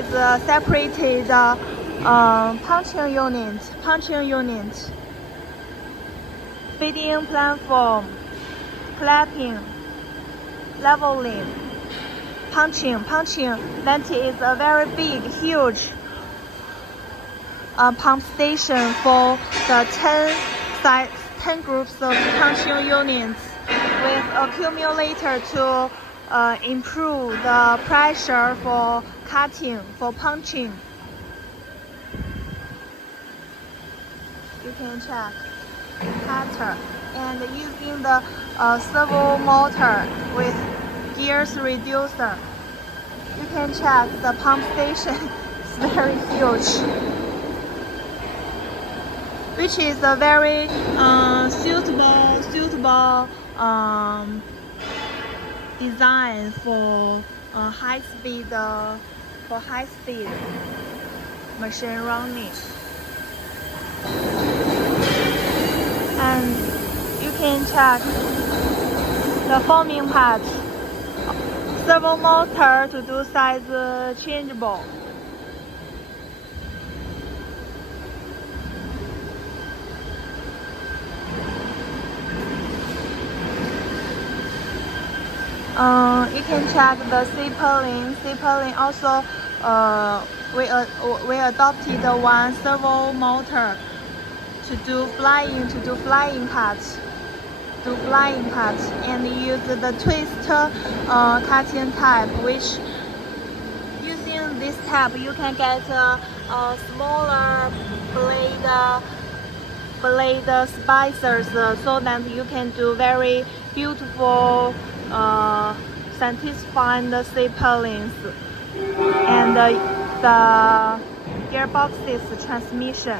is a separated punching unit, feeding platform, clapping, leveling, punching. That is a very big, huge pump station for the 10 groups of punching units with accumulator to improve the pressure for cutting, for punching. You can check cutter and using the servo motor with gears reducer. You can check the pump station is very huge, which is a very suitable design for high speed machine running. And you can check the forming part, servo motor to do size changeable. You can check the purlin. Purlin also we adopted one servo motor to do flying cuts, and use the twist cutting type, which using this type you can get a smaller blade spicers, so that you can do very beautiful satisfying the purlins and the gearbox's transmission.